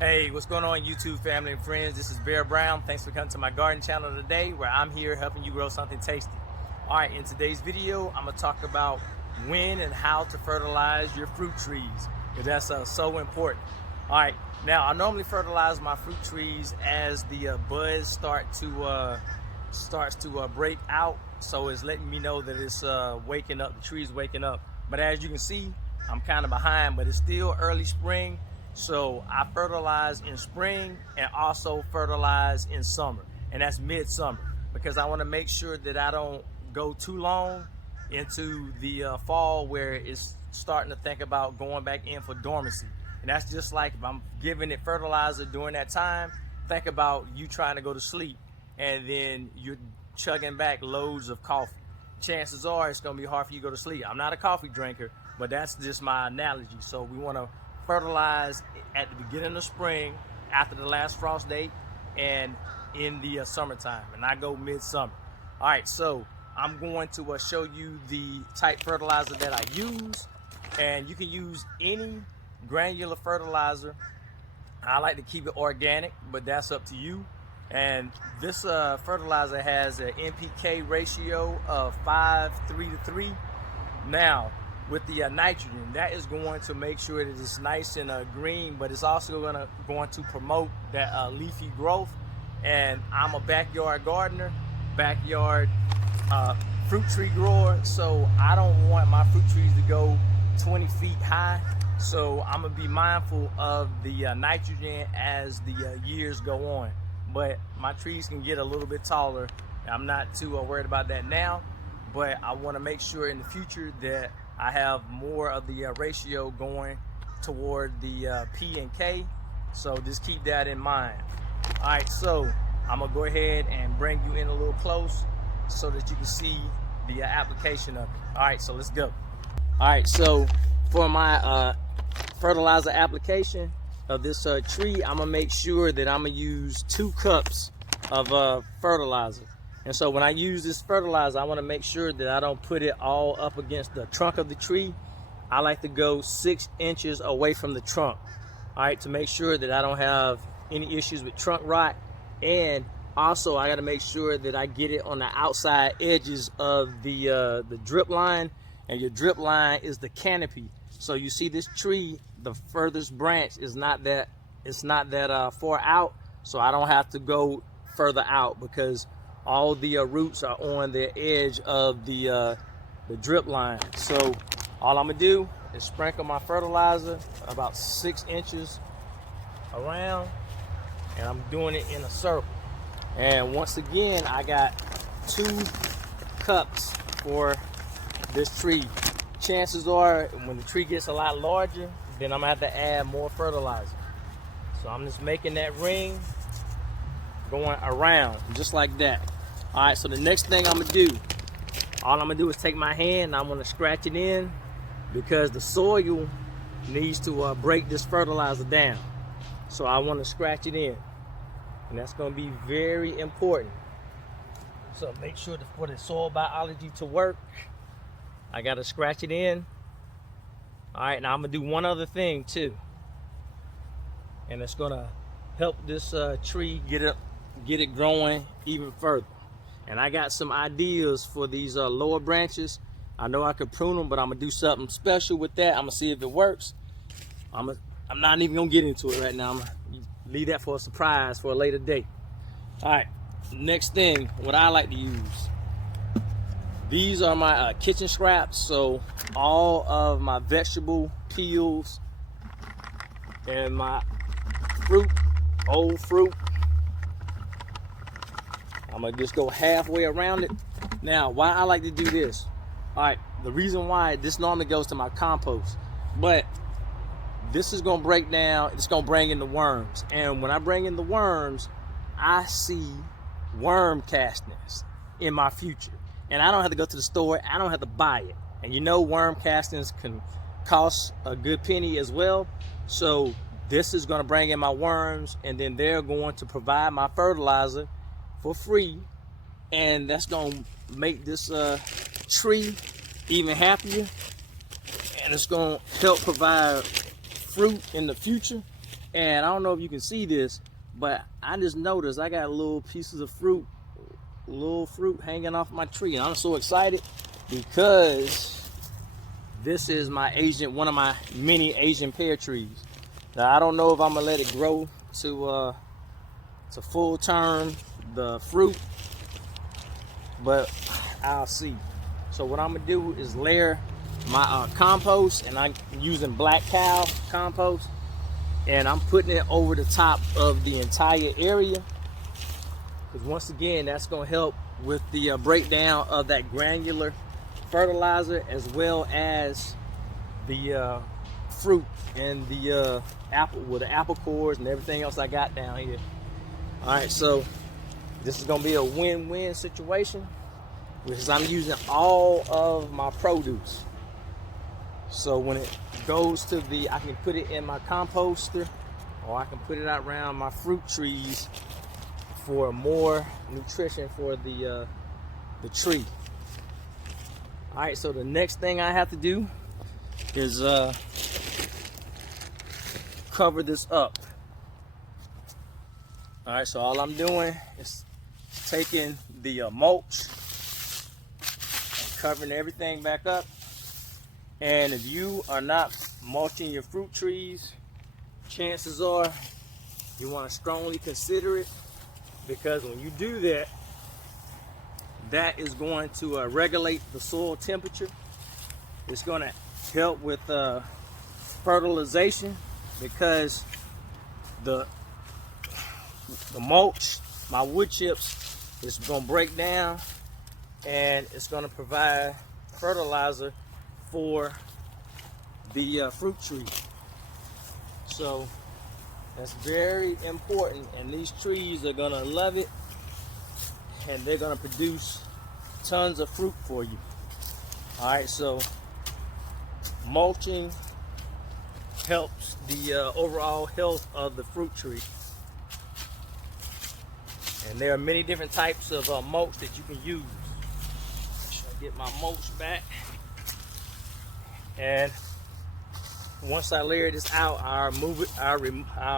Hey, what's going on YouTube family and friends? This is Bear Brown. Thanks for coming to my garden channel today where I'm here helping you grow something tasty. Alright, in today's video, I'm going to talk about when and how to fertilize your fruit trees, because that's so important. Alright, now I normally fertilize my fruit trees as the buds starts to break out, so it's letting me know that it's waking up, the tree's waking up. But as you can see, I'm kind of behind, but it's still early spring. So I fertilize in spring and also fertilize in summer, and that's midsummer, because I want to make sure that I don't go too long into the fall where it's starting to think about going back in for dormancy. And that's just like if I'm giving it fertilizer during that time, think about you trying to go to sleep and then you're chugging back loads of coffee. Chances are it's going to be hard for you to go to sleep. I'm not a coffee drinker, but that's just my analogy. So we want to fertilize at the beginning of spring, after the last frost date, and in the summertime, and I go midsummer. All right, so I'm going to show you the type fertilizer that I use, and you can use any granular fertilizer. I like to keep it organic, but that's up to you. And this fertilizer has an NPK ratio of 5:3:3. Now, with the nitrogen, that is going to make sure that it's nice and green, but it's also going to promote that leafy growth. And I'm a backyard gardener, backyard fruit tree grower, so I don't want my fruit trees to go 20 feet high. So I'm gonna be mindful of the nitrogen as the years go on. But my trees can get a little bit taller. I'm not too worried about that now, but I want to make sure in the future that I have more of the ratio going toward the P and K, so just keep that in mind. All right, so I'm gonna go ahead and bring you in a little close so that you can see the application of it. All right, so let's go. All right, so for my fertilizer application of this tree, I'm gonna make sure that I'm gonna use 2 cups of fertilizer. And so when I use this fertilizer, I want to make sure that I don't put it all up against the trunk of the tree. I like to go 6 inches away from the trunk, all right, to make sure that I don't have any issues with trunk rot. And also I got to make sure that I get it on the outside edges of the drip line, and your drip line is the canopy. So you see this tree, the furthest branch is not that far out, so I don't have to go further out because all the roots are on the edge of the drip line. So all I'm gonna do is sprinkle my fertilizer about 6 inches around, and I'm doing it in a circle. And once again, I got 2 cups for this tree. Chances are when the tree gets a lot larger, then I'm gonna have to add more fertilizer. So I'm just making that ring going around just like that. All right, so the next thing I'm gonna do, all I'm gonna do is take my hand and I'm gonna scratch it in, because the soil needs to break this fertilizer down. So I want to scratch it in, and that's gonna be very important. So make sure that for the soil biology to work, I gotta scratch it in. All right, now I'm gonna do one other thing too, and it's gonna help this tree get it growing even further. And I got some ideas for these lower branches. I know I could prune them, but I'm gonna do something special with that. I'm gonna see if it works. I'm not even gonna get into it right now. I'm gonna leave that for a surprise for a later date. All right, next thing, what I like to use. These are my kitchen scraps. So all of my vegetable peels and my fruit, old fruit, I'm gonna just go halfway around it. Now, why I like to do this? All right, the reason why, this normally goes to my compost, but this is gonna break down, it's gonna bring in the worms. And when I bring in the worms, I see worm castings in my future. And I don't have to go to the store, I don't have to buy it. And you know, worm castings can cost a good penny as well. So this is gonna bring in my worms, and then they're going to provide my fertilizer for free, and that's gonna make this tree even happier, and it's gonna help provide fruit in the future. And I don't know if you can see this, but I just noticed I got little pieces of fruit, little fruit hanging off my tree. And I'm so excited because this is my Asian, one of my mini Asian pear trees. Now I don't know if I'm gonna let it grow to full term, the fruit, but I'll see. So what I'm gonna do is layer my compost, and I'm using black cow compost, and I'm putting it over the top of the entire area, because once again that's going to help with the breakdown of that granular fertilizer, as well as the fruit and the apple, with the apple cores and everything else I got down here. All right, so this is going to be a win-win situation, because I'm using all of my produce. So when it goes to I can put it in my composter, or I can put it out around my fruit trees for more nutrition for the tree. All right, so the next thing I have to do is cover this up. All right, so all I'm doing is taking the mulch and covering everything back up. And if you are not mulching your fruit trees, chances are you want to strongly consider it, because when you do that, that is going to regulate the soil temperature. It's going to help with fertilization, because the mulch, my wood chips, is going to break down, and it's going to provide fertilizer for the fruit tree. So that's very important, and these trees are gonna love it, and they're gonna produce tons of fruit for you. All right, so mulching helps the overall health of the fruit tree, and there are many different types of mulch that you can use. Should I get my mulch back? And once I layer this out, I'll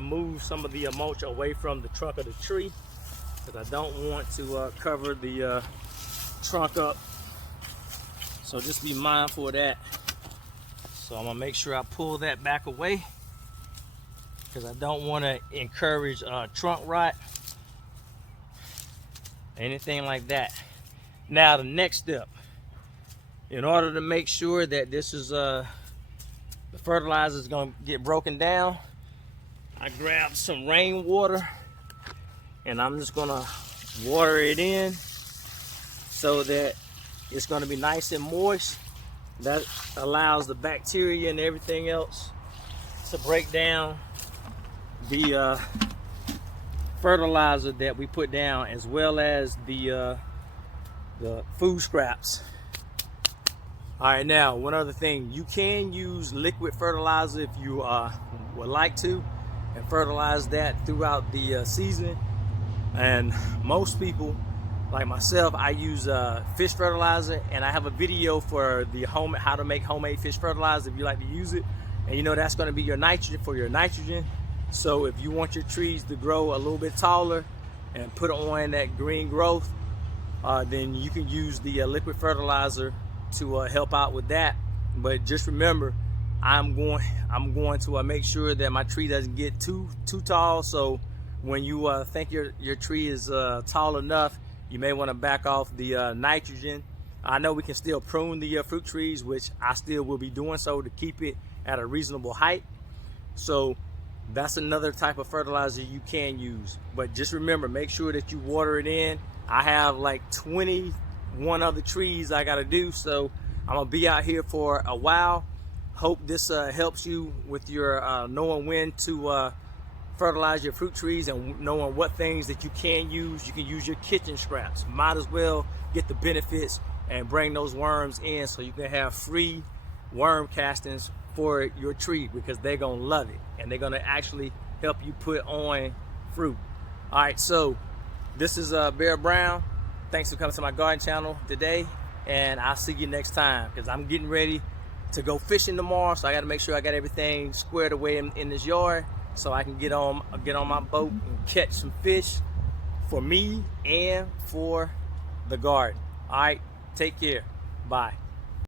move some of the mulch away from the trunk of the tree, because I don't want to cover the trunk up. So just be mindful of that. So I'm gonna make sure I pull that back away, because I don't want to encourage trunk rot, anything like that. Now the next step, in order to make sure that this is the fertilizer is going to get broken down, I grabbed some rainwater, and I'm just going to water it in so that it's going to be nice and moist. That allows the bacteria and everything else to break down the fertilizer that we put down, as well as the food scraps. All right, now one other thing, you can use liquid fertilizer if you would like to, and fertilize that throughout the season. And most people, like myself, I use fish fertilizer, and I have a video for the how to make homemade fish fertilizer if you like to use it. And you know that's going to be your nitrogen for your nitrogen. So if you want your trees to grow a little bit taller and put on that green growth, then you can use the liquid fertilizer to help out with that. But just remember, I'm going to make sure that my tree doesn't get too tall. So when you think your tree is tall enough, you may want to back off the nitrogen. I know we can still prune the fruit trees, which I still will be doing so to keep it at a reasonable height. So that's another type of fertilizer you can use. But just remember, make sure that you water it in. I have like 21 other trees I gotta do, so I'm gonna be out here for a while. Hope this helps you with your knowing when to fertilize your fruit trees, and knowing what things that you can use. You can use your kitchen scraps. Might as well get the benefits and bring those worms in, so you can have free worm castings for your tree, because they're gonna love it, and they're gonna actually help you put on fruit. All right, so this is Bear Brown. Thanks for coming to my garden channel today, and I'll see you next time, because I'm getting ready to go fishing tomorrow, so I got to make sure I got everything squared away in this yard. so I can get on my boat and catch some fish for me and for the garden. All right, take care. Bye.